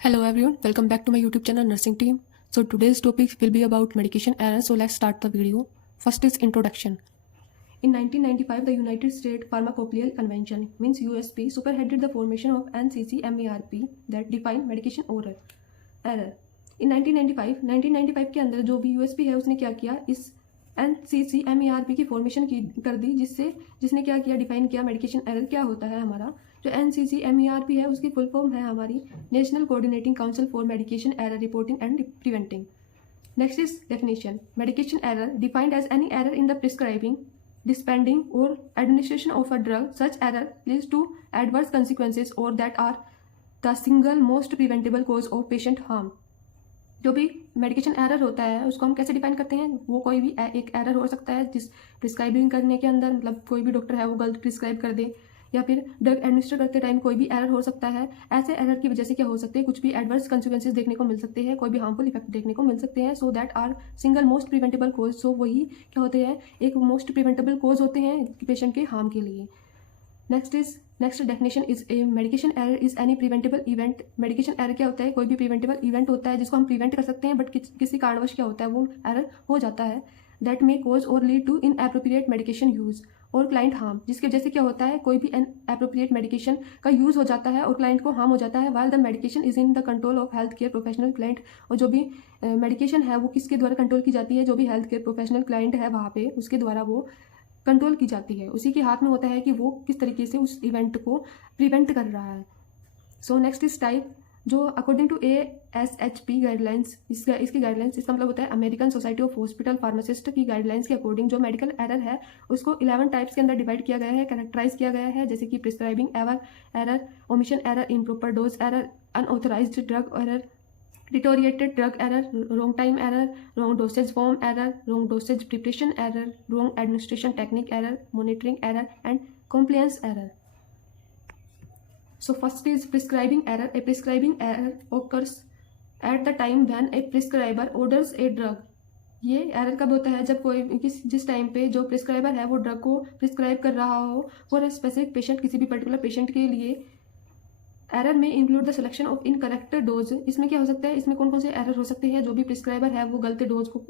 Hello everyone, welcome back to my YouTube channel Nursing Team. So today's topic will be about medication errors. So let's start the video. First is introduction. In 1995, the United States Pharmacopoeial Convention means USP superseded the formation of NCCMERP that define medication error. In 1995 के अंदर जो भी USP है उसने क्या किया, इस NCCMERP की फॉर्मेशन कर दी, जिसने क्या किया, डिफाइन किया मेडिकेशन एरर क्या होता है। हमारा जो NCCMERP है उसकी फुल फॉर्म है हमारी national coordinating council for medication error reporting and preventing. Next is definition. Medication error defined as any error in the prescribing, dispensing or administration of a drug. Such error leads to adverse consequences or that are the single most preventable cause of patient harm. जो भी medication error होता है उसको हम कैसे define करते हैं, वो कोई भी एक एरर हो सकता है जिस प्रिस्क्राइबिंग करने के अंदर, मतलब कोई भी डॉक्टर है वो गलत प्रिस्क्राइब कर दे, या फिर ड्रग एडमिनिस्टर करते टाइम कोई भी एरर हो सकता है। ऐसे एरर की वजह से क्या हो सकते हैं, कुछ भी एडवर्स कंसिक्वेंसेज देखने को मिल सकते हैं, कोई भी हार्मफुल इफेक्ट देखने को मिल सकते हैं। So that are single most preventable cause. So वही क्या होते हैं, एक मोस्ट प्रिवेंटेबल कोज होते हैं पेशेंट के हार्म के लिए। Next definition is a medication error is any preventable event. Medication error क्या होता है, कोई भी प्रिवेंटेबल इवेंट होता है जिसको हम प्रिवेंट कर सकते हैं, बट किसी कारणवश क्या होता है वो एरर हो जाता है। That may cause or lead to inappropriate medication use or client harm, जिसकी वजह से क्या होता है, कोई भी इनएप्रोप्रिएट मेडिकेशन का यूज़ हो जाता है और क्लाइंट को हार्म हो जाता है। While the medication is in the control of health care professional client. और जो भी मेडिकेशन है वो किसके द्वारा कंट्रोल की जाती है, जो भी हेल्थ केयर प्रोफेशनल क्लाइंट है वहाँ पे उसके द्वारा वो कंट्रोल की जाती है। उसी के हाथ में होता है कि वो किस तरीके से उस इवेंट को प्रिवेंट कर रहा है। सो नेक्स्ट इज टाइप, जो अकॉर्डिंग टू ASHP गाइडलाइंस, इसकी गाइडलाइंस, इसका मतलब होता है American society of hospital pharmacist की गाइडलाइंस के अकॉर्डिंग जो मेडिकल एरर है उसको 11 टाइप्स के अंदर डिवाइड किया गया है, कैरेक्टराइज किया गया है, जैसे कि prescribing error, omission error, improper dose error, unauthorised drug error, deteriorated drug error, wrong time error, wrong dosage form error, wrong dosage preparation error, wrong administration technique error, monitoring error and compliance error. So first is prescribing error. A prescribing error occurs at the time when a prescriber orders a drug. ये error कब होता है, जब कोई जिस time पे जो prescriber है वो ड्रग को प्रिस्क्राइब कर रहा हो फॉर अ स्पेसिफिक पेशेंट, किसी भी पर्टिकुलर पेशेंट के लिए। एरर में include the selection of incorrect dose. इसमें क्या हो सकता है, इसमें कौन कौन से एरर हो सकते हैं, जो भी प्रिस्क्राइबर है वो गलत डोज को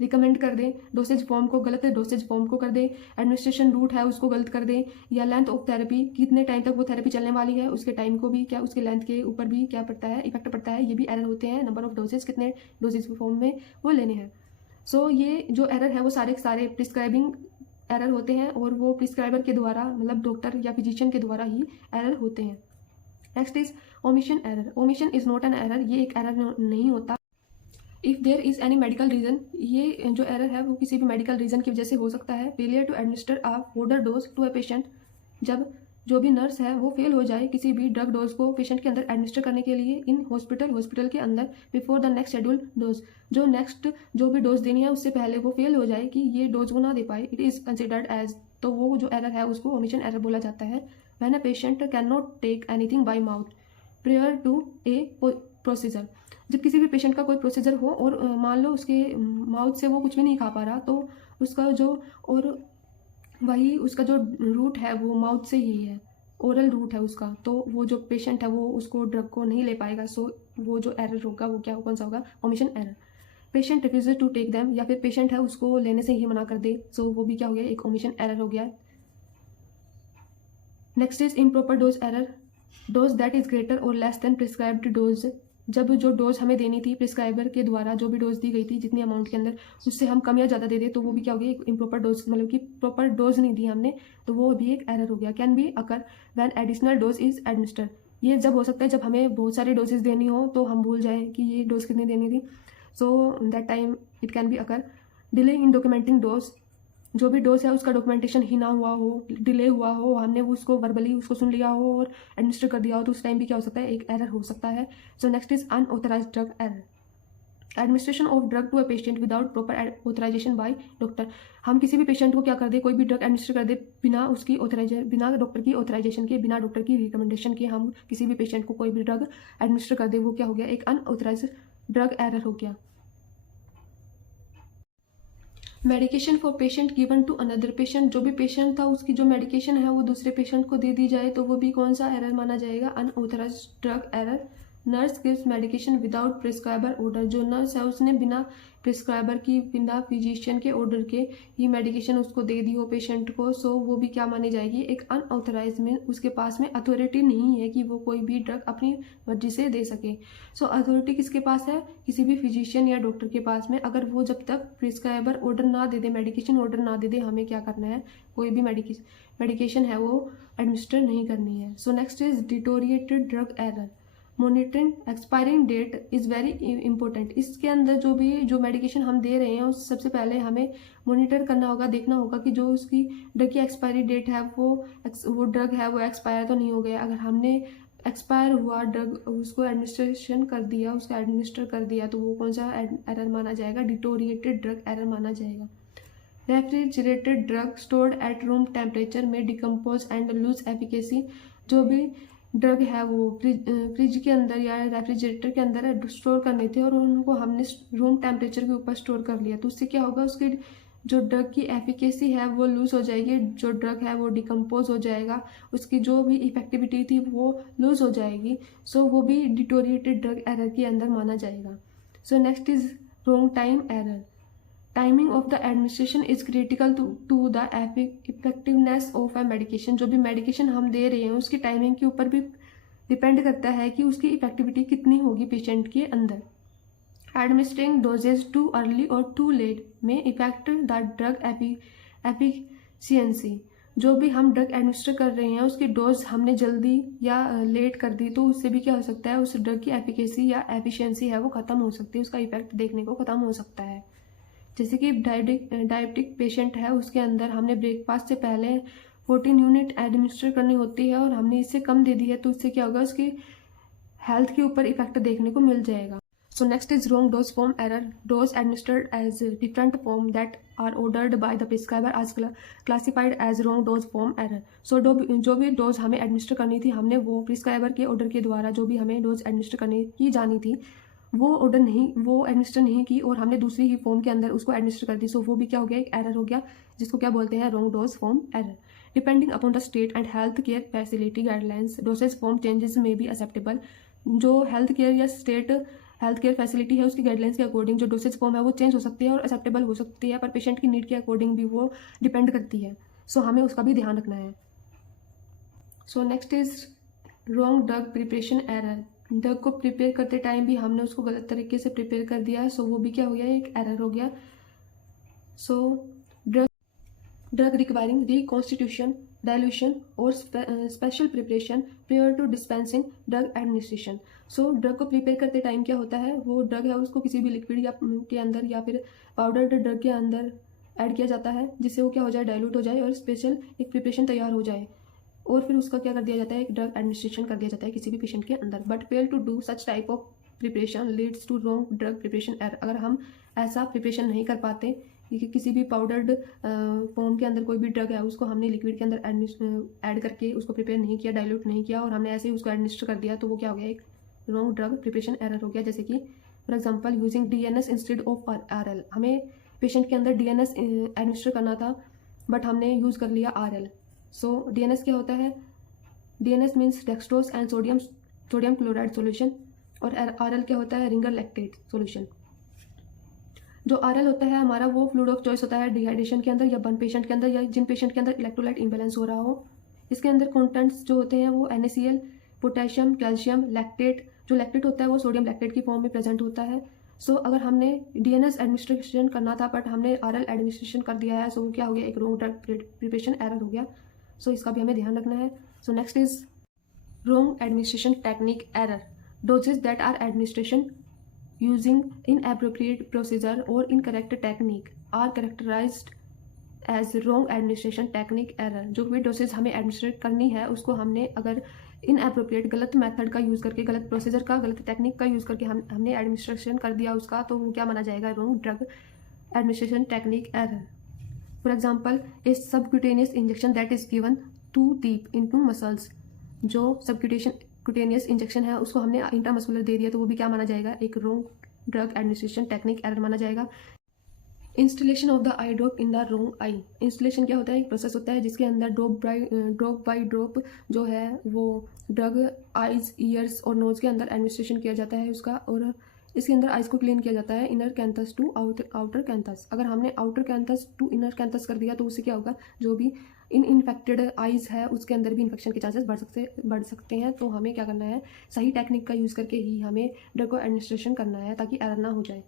रिकमेंड कर दे, डोसेज फॉर्म को गलत डोसेज फॉर्म को कर दे, एडमिनिस्ट्रेशन रूट है उसको गलत कर दे, या लेंथ ऑफ थेरेपी, कितने टाइम तक वो थेरेपी चलने वाली है उसके टाइम को भी क्या, उसके लेंथ के ऊपर भी क्या पड़ता है, इफेक्ट पड़ता है। ये भी एरर होते हैं। नंबर ऑफ डोसेज, कितने डोसेज फॉर्म में वो लेने हैं। सो ये जो एरर है वो सारे प्रिस्क्राइबिंग एरर होते हैं और वो प्रिस्क्राइबर के द्वारा, मतलब डॉक्टर या फिजिशियन के द्वारा ही एरर होते हैं। Next is omission error. Omission is not an error, ये एक एरर नहीं होता। If there is any medical reason, ये जो एरर है वो किसी भी मेडिकल रीज़न की वजह से हो सकता है। Failure to administer a order dose to a patient, जब जो भी नर्स है वो फेल हो जाए किसी भी ड्रग डोज को पेशेंट के अंदर एडमिनिस्टर करने के लिए इन हॉस्पिटल के अंदर before the next schedule dose, जो नेक्स्ट जो भी डोज देनी है उससे पहले वो फेल हो जाए कि ये डोज वो ना दे पाए, इट इज़ कंसिडर्ड एज, तो वो जो एरर है उसको ओमिशन एरर बोला जाता है। When a patient can not take anything by mouth prior to a procedure, जब किसी भी पेशेंट का कोई प्रोसीजर हो और मान लो उसके माउथ से वो कुछ भी नहीं खा पा रहा, तो उसका जो और वही उसका जो रूट है वो माउथ से ही है, ओरल रूट है उसका, तो वो जो पेशेंट है वो उसको ड्रग को नहीं ले पाएगा। सो वो जो एरर होगा वो क्या, कौन सा होगा, omission error. Patient refuses to take them, या फिर पेशेंट है उसको लेने से ही मना कर दे, सो वो भी क्या हो गया, एक ओमिशन एरर हो गया। Next is improper dose error. Dose that is greater और लेस देन प्रिस्क्राइब्ड डोज, जब जो डोज हमें देनी थी प्रिस्क्राइबर के द्वारा, जो भी डोज दी गई थी जितनी अमाउंट के अंदर, उससे हम कम या ज़्यादा दे दें तो वो भी क्या हो गया, एक इम्प्रॉपर डोज, मतलब कि प्रॉपर डोज नहीं दी हमने, तो वो भी एक एरर हो गया। Can be occur when additional dose is administered, ये जब हो सकता है जब हमें बहुत सारी डोजेज देनी हो तो हम भूल जाएं कि ये डोज कितनी देनी थी। So that time it can be occur. Delay in documenting dose, जो भी डोज है उसका डॉक्यूमेंटेशन ही ना हुआ हो, डिले हुआ हो, हमने उसको वर्बली उसको सुन लिया हो और एडमिनिस्टर कर दिया हो, तो उस टाइम भी क्या हो सकता है, एक एरर हो सकता है। So next is unauthorized drug error. Administration of drug to a patient without proper authorization by doctor, हम किसी भी पेशेंट को क्या कर दे, कोई भी ड्रग एडमिनिस्टर कर दे बिना उसकी बिना डॉक्टर की ऑथराइजेशन के, बिना डॉक्टर की रिकमेंडेशन के हम किसी भी पेशेंट को कोई भी ड्रग एडमिनिस्टर कर दे, वो क्या हो गया, एक अनऑथराइज्ड ड्रग एरर हो गया। Medication for patient given to another patient, जो भी पेशेंट था उसकी जो मेडिकेशन है वो दूसरे पेशेंट को दे दी जाए तो वो भी कौन सा एरर माना जाएगा, unauthorized drug error nurse gives medication without prescriber order, जो नर्स है उसने बिना प्रिस्क्राइबर की, बिना फिजिशियन के ऑर्डर के ही मेडिकेशन उसको दे दी हो पेशेंट को, सो वो भी क्या मानी जाएगी, एक अनऑथराइज में, उसके पास में अथॉरिटी नहीं है कि वो कोई भी ड्रग अपनी मर्जी से दे सके। सो अथॉरिटी किसके पास है, किसी भी फिजिशियन या डॉक्टर के पास में, अगर वो जब तक प्रिस्क्राइबर ऑर्डर ना दे दे, मेडिकेशन ऑर्डर ना दे दे, हमें क्या करना है, कोई भी मेडिकेशन है वो एडमिनिस्टर नहीं करनी है। So next is deteriorated drug error. Monitoring expiring that is very important. इसके अंदर जो मेडिकेशन हम दे रहे हैं उस सबसे पहले हमें मॉनिटर करना होगा, देखना होगा कि जो उसकी ड्रग की एक्सपायरी डेट है वो ड्रग है वो एक्सपायर तो नहीं हो गया। अगर हमने एक्सपायर हुआ ड्रग उसको एडमिनिस्ट्रेशन कर दिया, उसको एडमिनिस्टर कर दिया, तो वो कौन सा एरर माना जाएगा, डिटोरिएटेड ड्रग एरर माना जाएगा। Refrigerated drug stored at room temperature में डिकम्पोज एंड लूज एफिकेसी। जो भी ड्रग है वो फ्रिज के अंदर या रेफ्रिजरेटर के अंदर स्टोर करने थे और उनको हमने रूम टेम्परेचर के ऊपर स्टोर कर लिया, तो उससे क्या होगा, उसकी जो ड्रग की एफिकेसी है वो लूज हो जाएगी, जो ड्रग है वो डिकम्पोज हो जाएगा, उसकी जो भी इफेक्टिविटी थी वो लूज हो जाएगी। सो वो भी डिटोरिएटेड ड्रग एरर के अंदर माना जाएगा। So next is wrong time error. Timing of the administration is critical to the effectiveness of a medication. जो भी मेडिकेशन हम दे रहे हैं उसकी टाइमिंग के ऊपर भी डिपेंड करता है कि उसकी इफेक्टिविटी कितनी होगी पेशेंट के अंदर। एडमिनिस्ट्रिंग डोजेज टू अर्ली और टू लेट में इफेक्ट द ड्रग एफिशिएंसी। जो भी हम ड्रग एडमिनिस्टर कर रहे हैं उसकी डोज हमने जल्दी या लेट कर दी तो उससे भी क्या हो सकता है, उस ड्रग की एफिकेसी या एफिशिएंसी है वो ख़त्म हो सकती है, उसका इफेक्ट देखने को ख़त्म हो सकता है। जैसे कि डायबिटिक पेशेंट है, उसके अंदर हमने ब्रेकफास्ट से पहले 14 यूनिट एडमिनिस्टर करनी होती है और हमने इससे कम दे दी है, तो उससे क्या होगा, उसकी हेल्थ के ऊपर इफेक्ट देखने को मिल जाएगा। So next is wrong dose form error. Dose administered as different form that are ordered by the prescriber are classified as wrong dose form error. So जो भी डोज हमें एडमिनिस्टर करनी थी, हमने वो प्रिस्क्राइबर के ऑर्डर के द्वारा जो भी हमें डोज एडमिनिस्टर करने की जानी थी वो एडमिनिस्टर नहीं की और हमने दूसरी ही फॉर्म के अंदर उसको एडमिनिस्टर कर दी। सो वो भी क्या हो गया, एक एरर हो गया, जिसको क्या बोलते हैं, wrong dose form error. Depending upon the state and health care facility guidelines dosage form changes में बी एक्सेप्टेबल। जो हेल्थ केयर या स्टेट हेल्थ केयर फैसिलिटी है उसकी गाइडलाइंस के अकॉर्डिंग जो डोसेज फॉर्म है वो चेंज हो सकती है और एक्सेप्टेबल हो सकती है, पर पेशेंट की नीड के अकॉर्डिंग भी वो डिपेंड करती है। सो हमें उसका भी ध्यान रखना है। So next is wrong drug preparation error. Drug को प्रिपेयर करते टाइम भी हमने उसको गलत तरीके से प्रिपेयर कर दिया, सो वो भी क्या हो गया, एक एरर हो गया। So drug requiring reconstitution, dilution और special preparation prior to dispensing drug administration. So drug को प्रिपेयर करते टाइम क्या होता है, वो ड्रग है उसको किसी भी लिक्विड या के अंदर या फिर पाउडर्ड ड्रग के अंदर ऐड किया जाता है, जिससे वो क्या हो जाए, डाइल्यूट हो जाए और स्पेशल एक प्रिपरेशन तैयार हो जाए, और फिर उसका क्या कर दिया जाता है, एक ड्रग एडमिनिस्ट्रेशन कर दिया जाता है किसी भी पेशेंट के अंदर। But fail to do such type of preparation leads to wrong drug preparation error. अगर हम ऐसा प्रिपरेशन नहीं कर पाते कि किसी भी पाउडर्ड फॉर्म के अंदर कोई भी ड्रग है उसको हमने लिक्विड के अंदर ऐड करके उसको प्रिपेयर नहीं किया, डाइल्यूट नहीं किया, और हमने ऐसे ही उसको एडमिनिस्टर कर दिया, तो वो क्या हो गया, एक रॉन्ग ड्रग प्रिपरेशन एरर हो गया। जैसे कि for example using DNS instead of RL। हमें पेशेंट के अंदर DNS एडमिनिस्टर करना था बट हमने यूज़ कर लिया RL। सो DNS क्या होता है, DNS means dextrose and sodium chloride solution, और RL क्या होता है, रिंगर लैक्टेट सॉल्यूशन। जो RL होता है हमारा वो फ्लूइड ऑफ चॉइस होता है डिहाइड्रेशन के अंदर या बर्न पेशेंट के अंदर या जिन पेशेंट के अंदर इलेक्ट्रोलाइट इम्बैलेंस हो रहा हो। इसके अंदर कंटेंट्स जो होते हैं वो NaCl, पोटेशियम, कैल्शियम, लैक्टेट। जो लैक्टेट होता है वो सोडियम लैक्टेट की फॉर्म में प्रेजेंट होता है। सो अगर हमने DNS एडमिनिस्ट्रेशन करना था बट हमने RL एडमिनिस्ट्रेशन कर दिया है, सो क्या हो गया, एक रॉन्ग ड्रग प्रिपरेशन एरर हो गया। सो इसका भी हमें ध्यान रखना है। So next is wrong administration technique error. Doses that are administration using inappropriate procedure or incorrect technique are characterized as wrong administration technique error। जो भी डोसेज हमें एडमिनिस्ट्रेट करनी है उसको हमने अगर इनएप्रोप्रिएट गलत मेथड का यूज़ करके, गलत प्रोसीजर का, गलत टेक्निक का यूज़ करके हमने एडमिनिस्ट्रेशन कर दिया उसका, तो वो क्या माना जाएगा, wrong drug administration technique error. For example a subcutaneous injection that is given too deep into muscles. जो कुटेनियस इंजेक्शन है उसको हमने इंट्रामस्कुलर दे दिया, तो वो भी क्या माना जाएगा, एक wrong drug administration technique error माना जाएगा। Installation of the I drop in the wrong I. Installation क्या होता है? एक प्रोसेस होता है जिसके अंदर ड्रॉप बाई ड्रॉप जो है वो ड्रग आइज, ईयर्स और नोज के अंदर एडमिनिस्ट्रेशन किया जाता है उसका, और इसके अंदर आइज को क्लीन किया जाता है inner canthus to outer canthus. अगर हमने outer canthus to inner canthus कर दिया तो उससे क्या होगा? जो भी इन्फेक्टेड आइज है उसके अंदर भी इन्फेक्शन के चांसेस बढ़ सकते हैं। तो हमें क्या करना है? सही टेक्निक का यूज़ करके ही हमें ड्रग को एडमिनिस्ट्रेशन करना है ताकि एरर ना हो जाए।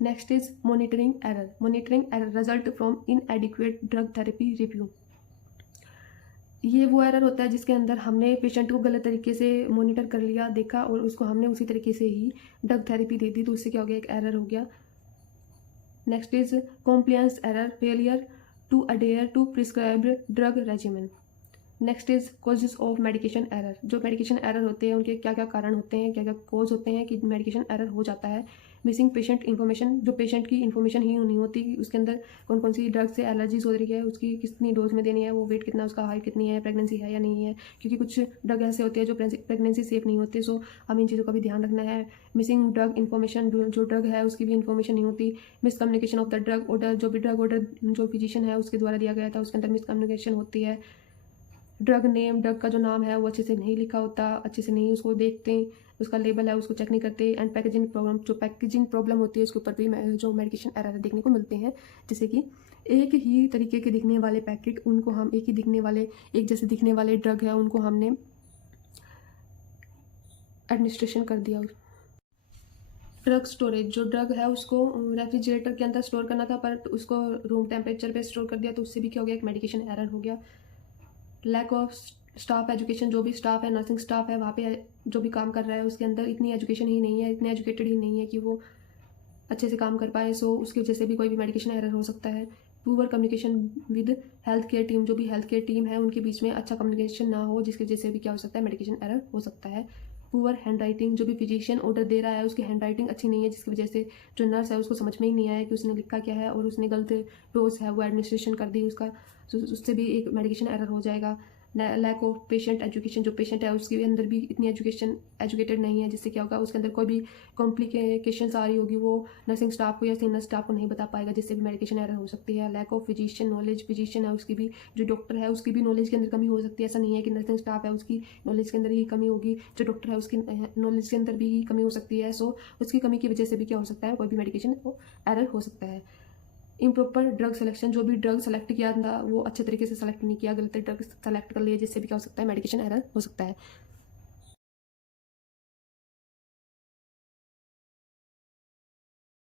Next is monitoring error. Monitoring error result from inadequate drug therapy review. ये वो एरर होता है जिसके अंदर हमने पेशेंट को गलत तरीके से मॉनिटर कर लिया, देखा और उसको हमने उसी तरीके से ही ड्रग थेरेपी दे दी, तो उससे क्या हो गया? एक एरर हो गया। Next is compliance error, failure to adhere to prescribed drug regimen. Next is causes of medication error. जो मेडिकेशन एरर होते हैं उनके क्या क्या कारण होते हैं, क्या क्या कॉज होते हैं कि मेडिकेशन एरर हो जाता है। मिसिंग पेशेंट इन्फॉर्मेशन, जो पेशेंट की इन्फॉर्मेशन ही नहीं होती कि उसके अंदर कौन कौन सी ड्रग से एलर्जीज हो रही है, उसकी कितनी डोज में देनी है, वो वेट कितना, उसका हाइट कितनी है, प्रेगनेंसी है या नहीं है, क्योंकि कुछ ड्रग ऐसे होते हैं जो प्रेगनेंसी सेफ नहीं होते। सो हमें इन चीज़ों का भी ध्यान रखना है। मिसिंग ड्रग इन्फॉर्मेशन, जो ड्रग है उसकी भी इन्फॉर्मेशन नहीं होती। Miscommunication of the drug order, जो भी ड्रग ऑर्डर जो फिजिशियन है उसके द्वारा दिया गया था उसके अंदर मिसकम्युनिकेशन होती है। ड्रग नेम, ड्रग का जो नाम है वो अच्छे से नहीं लिखा होता, अच्छे से नहीं उसको देखते, उसका लेबल है उसको चेक नहीं करते। एंड पैकेजिंग प्रॉब्लम, जो पैकेजिंग प्रॉब्लम होती है उसके ऊपर भी जो मेडिकेशन एरर देखने को मिलते हैं, जैसे कि एक ही तरीके के दिखने वाले पैकेट, उनको हम एक जैसे दिखने वाले ड्रग है उनको हमने एडमिनिस्ट्रेशन कर दिया। ड्रग स्टोरेज, जो ड्रग है उसको रेफ्रिजरेटर के अंदर स्टोर करना था पर उसको रूम टेम्परेचर पे स्टोर कर दिया, तो उससे भी क्या हो गया? एक मेडिकेशन एरर हो गया। लैक ऑफ स्टाफ एजुकेशन, जो भी स्टाफ है, नर्सिंग स्टाफ है वहाँ पे जो भी काम कर रहा है उसके अंदर इतनी एजुकेशन ही नहीं है, इतने एजुकेटेड ही नहीं है कि वो अच्छे से काम कर पाए। सो उसकी वजह से भी कोई भी मेडिकेशन एरर हो सकता है। Poor communication with health care team, जो भी हेल्थ केयर टीम है उनके बीच में अच्छा कम्युनिकेशन ना हो, जिसकी वजह से भी क्या हो सकता है? मेडिकेशन एरर हो सकता है। पुअर हैंड राइटिंग, जो भी फिजिशियन ऑर्डर दे रहा है उसकी हैंड राइटिंग अच्छी नहीं है, जिसकी वजह से जो नर्स है उसको समझ में ही नहीं आया कि उसने लिखा क्या है और उसने गलत डोज है वो एडमिनिस्ट्रेशन कर दी उसका, उससे भी एक मेडिकेशन एरर हो जाएगा। लैक ऑफ पेशेंट एजुकेशन, जो पेशेंट है उसके अंदर भी इतनी एजुकेटेड नहीं है, जिससे क्या होगा? उसके अंदर कोई भी कॉम्प्लिकेशंस आ रही होगी वो नर्सिंग स्टाफ को या सीनियर स्टाफ को नहीं बता पाएगा, जिससे भी मेडिकेशन एरर हो सकती है। Lack of physician knowledge, physician है उसकी भी, जो डॉक्टर है उसकी भी नॉलेज के अंदर कमी हो सकती है। ऐसा नहीं है कि नर्सिंग स्टाफ है उसकी नॉलेज के अंदर ही कमी होगी, जो डॉक्टर है उसकी नॉलेज के अंदर भी कमी हो सकती है। सो उसकी कमी की वजह से भी क्या हो सकता है? कोई भी मेडिकेशन एरर हो सकता है। इम्प्रॉपर ड्रग सिलेक्शन, जो भी ड्रग सेलेक्ट किया था वो अच्छे तरीके से सेलेक्ट नहीं किया, गलत ड्रग सेलेक्ट कर लिया, जिससे भी क्या हो सकता है? मेडिकेशन एरर हो सकता है।